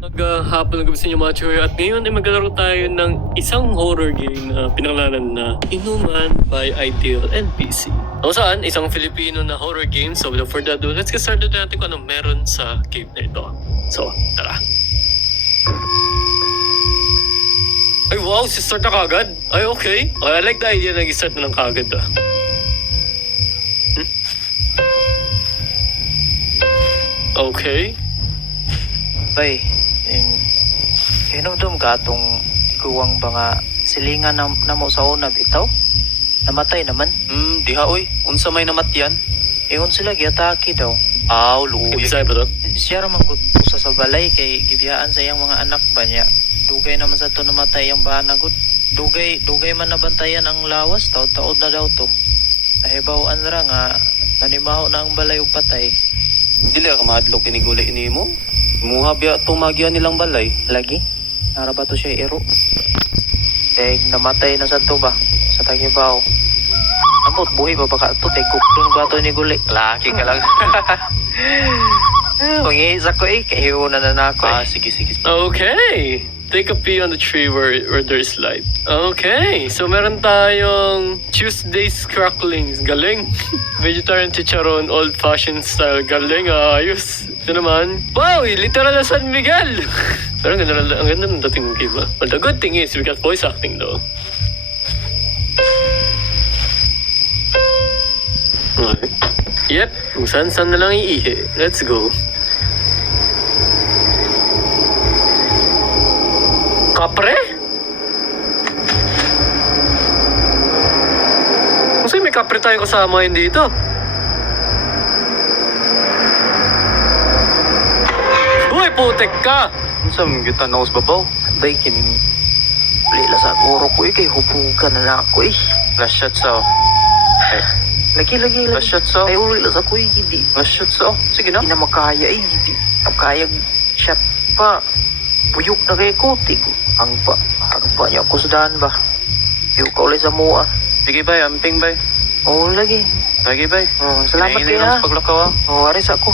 Hapon na gabi sa inyo mga choy, at ngayon ay maglalaro tayo ng isang horror game na pinangalanan na Inuman by Ideal NPC. Kung saan, isang Filipino na horror game. So without further ado, let's get started natin kung anong meron sa game na ito. So, tara. Ay wow, si-start na kagad? Ay okay. I like the idea na nag-start na ng kagad ah. Okay. Bay, hinumdum ka atong iguwang mga silingan na mo sa una bitaw? Namatay naman. Diha oy. Unsa may namatyan? Ingon sila giatake daw. Aw, luya. Ibisay ba to? Siya raman gud usa sa balay kay gibiyaan sa iyang mga anak ba niya. Dugay naman sa to namatay ang bana gud. Dugay man nabantayan ang lawas, taod-taod na daw to. Nahibaw-an ra nga nanimaho na ang balay ug patay. Dili ka mahadlok kini gulay nimo. Muha biya tumagya nilang balay. Lagi nara ba to siya iro? Kay namatay na sa to ba sa Tagibaw. Amot buhi pa baka to tay kuklon ko ato ni gulay. Laki ka lang. Pangisa ko kay una na nako. Sige. Okay. Take a pee on the tree where there's light. Okay. So meron tayong Tuesday's Cracklings. Galing. Vegetarian chicharon, old-fashioned style. Galing. Ayos. Ito naman. Wow! Literal na San Miguel! Pero ang ganda ng dating ng game. Well, the good thing is we got voice acting though. Okay. Yep. Kung saan na lang iihi. Let's go. Kapre? Kasi may kapre tayo kasama yun dito. Uy, putek ka! Unsa man kita naos babaw? Bay kining lila sa guro ko kay hupugan na ako Last shot sa. Lagi. Last shot sa. Ay uli sa ko gidi. Last shot sa. Sige na. Hindi na makaya gidi. Ang kaya shot pa. Puyok na kay kotik. Ang pa niya kusdahan ba? Yung ka ulit sa mua. Sige bay, amping bay. Oo lagi. Lagi bay. Oh, salamat Hinahinay kaya. lang sa paglakaw ah. Oo, aris ako.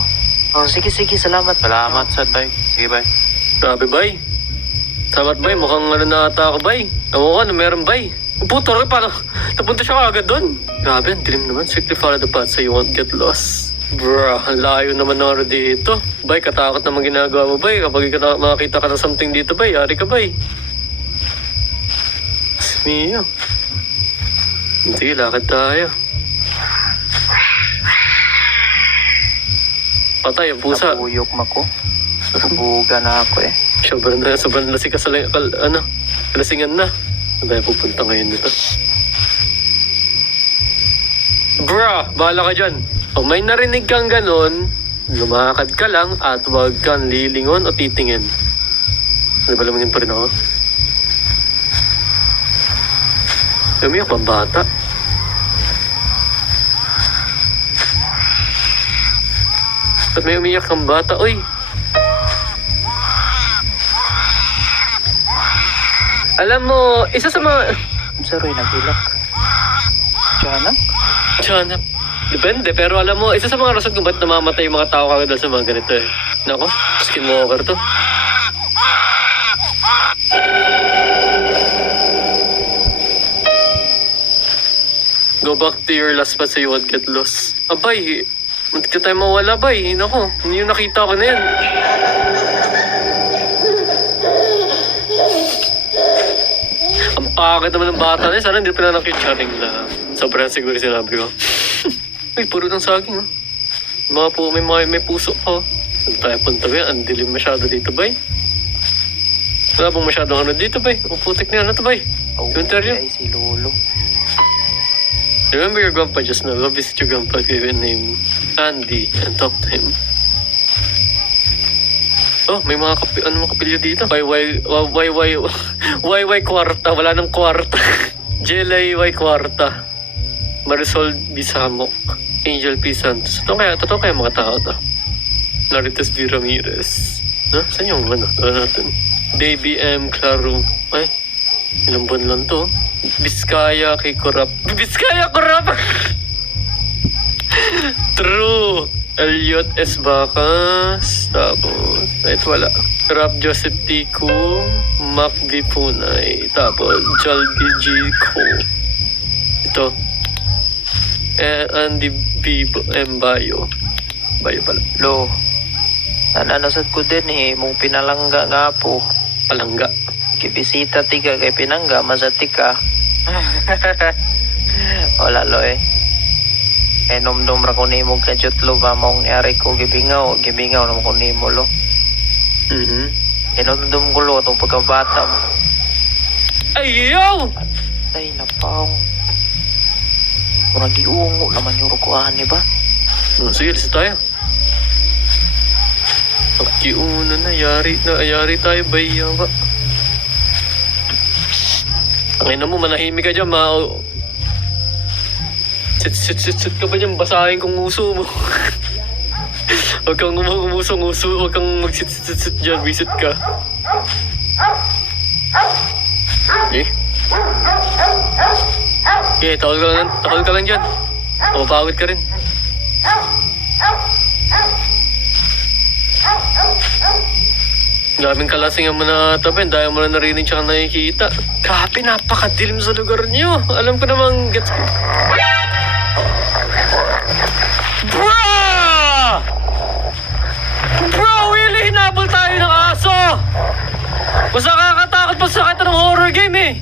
Oh, sige, salamat. Salamat sad bay. Sige bay. Grabe, bay. Salamat, bay. Mukhang ano na ata ako, bay. Ewan ko na meron, bay. Puto rin, paano? Napunta siya agad doon. Grabe, ang dilim naman. Strictly follow the path so you won't get lost. Bruh, ang layo naman na dito. Bay, katakot naman ginagawa mo, bay. Kapag makakita ka ng something dito, bay, yari ka, bay. Mio. Sige, lakad tayo. Patay ang pusa. Napuyok mako. Hupugan na ako Sobrang lasing ka sa kalasingan na. Saan tayo pupunta ngayon dito? Bruh, bahala ka dyan. O may narinig kang ganon, lumakad ka lang at huwag kang lilingon o titingin. Ano ba lamangin pa rin ako? Umiyak pang bata. Ba't may umiyak kang bata? Uy! Alam mo, isa sa mga... Saroy nagilak. Tiyanak. Depende, pero alam mo, isa sa mga rason kung ba't namamatay yung mga tao kagad sa mga ganito eh. Nako, skinwalker to. Go back to your last spot so you won't get lost. Abay, muntik na tayo mawala, bay. Nako, yung nakita ko na yan. Ang pakit naman ng bata na yun. Sana hindi pinanakit-charing na. Sobrang siguro sinabi ko. Ay, puro ng saging, oh. May puso pa, oh. Saan tayo punta ba yan? Ang dilim masyado dito, bay. Wala bang masyadong ano dito, bay? Ang putik na yan, ano to, bay? Cemetery? Ay, si Lolo. Remember your grandpa just now. Go visit your grandpa if you even name Andy and talk to him. Oh, may mga kapilyo dito. Why kwarta? Wala nang kwarta. Jelay kwarta. Marisol Bisamok. Angel P. Santos. Totoo kaya mga tao to? Naritas V. Ramirez. Saan yung natin? Baby M. Claro. Ay, ilang buwan lang to. Biskaya kay Corrupt. Biskaya Corrupt! True. Elliot S. Bacas. Tapos, ito wala. Rap Joseph Tico, Mac V. Punay, tapos Jalgi G. Ko. Ito. Andy B. Bayo. Bayo pala. Lo, nananasad ko din mong pinalangga nga po. Palangga. Kibisita tiga kay pinangga, masatika. Wala lo numdum ra ko nimo kajutlo ba mong niari ko gibingaw naman ko nimo lo. Numdum ko lo itong pagkabata mo. Ayaw! Ay, napaw. Murag giungo naman yung rukuhan ba? Sige, lisa tayo. Pagkiuna na, yari tayo ba yawa? Ang ina mo, manahimik ka dyan, Sit ka pa dyan, basahin kong uso mo. Huwag kang umusong-uso, huwag kang magsit dyan, visit ka. Tahol ka lang dyan. Mapapagod ka rin. Gabing kalasing mo na tabi, dahil mo na narinig tsaka nakikita. Grabe, napakadilim sa lugar niyo. Alam ko namang gets ko. Bro, really? Hinabol tayo ng aso! Mas nakakatakot pa sa kita ng horror game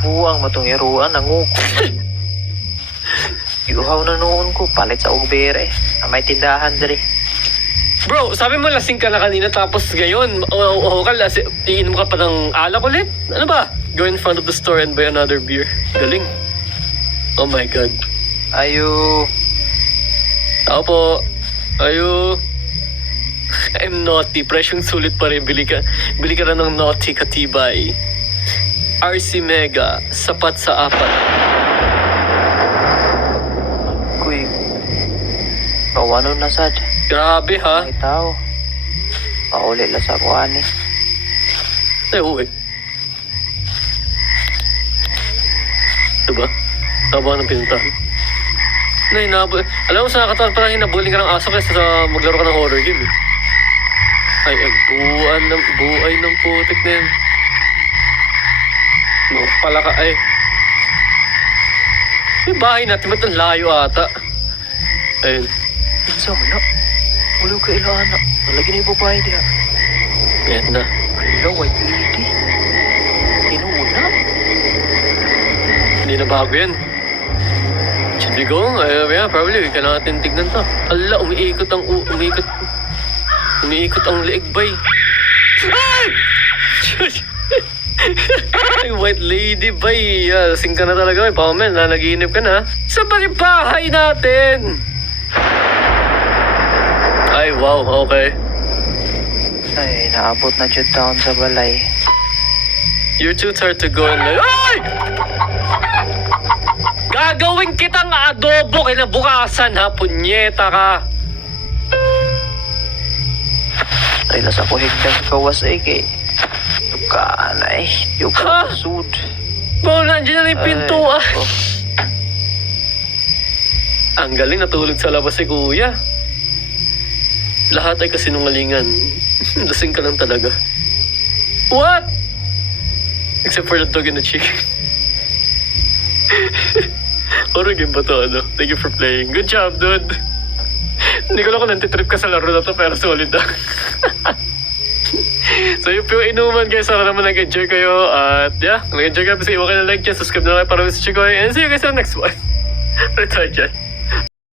Buwang matong iruan, nangukong. Iuhaw na noon ko, palit sa ugbere. May tindahan diri. Bro, sabi mo lasing ka na kanina tapos ngayon, iinom ka pa ng alak ulit? Ano ba? Go in front of the store and buy another beer. Galing. Oh my God. Ayo. Ako po. Ayo. I'm naughty. Presyong sulit pa rin. Bili ka na ng naughty katibay. RC Mega. Sapat sa 4. Kuy. Bawano na sad. Grabe ha. Ay tao. Pauli la sa kuani. Ay, uwi. Diba? Taba ng pinuntahan. Alam mo sa nakatawa, parang hinabuling ka ng aso kaysa sa maglaro ka ng horror game Ay, buhay ng putik na yan. Pala ka, ay. May bahay natin, ba't ang layo ata? Ayun. Sa mana? Ulo ka ilo anak. Lagi na ibabae diha. Yan na. Hello, white lady. Inuuna? Hindi na bago yan. Should we go? Yeah, probably. Kailangan natin tignan to. Ala, umiikot ang leeg bay. Ay! Ay, white lady bay. Lasing ka na talaga. Baka man, nanaginip ka na. Saan ba yung bahay natin? Ay, wow. Okay. Ay, naabot na dyan taon sa balay. You're too tired to go and like... Ay! Gagawin kitang adobo kinabukasan ha, punyeta ka. Ay, nasa ko higdang kawas kay... Yukaan Ha? Yukaan sud. Bro, nandiyan na yung pinto Ang galing, natulog sa labas si kuya. Lahat ay kasinungalingan. Lasing ka lang talaga. What? Except for the dog and the chicken. Horror game ba to, ano? Thank you for playing. Good job, dude. Hindi ko lang kung nantitrip ka sa laro na to, pero solid na. So yung inuman guys, sana naman nag-enjoy kayo. At yeah, kung nag-enjoy kayo, please iwan kayo ng like dyan, subscribe na kayo para sa Chicoy. And see you guys on the next one. Retard dyan.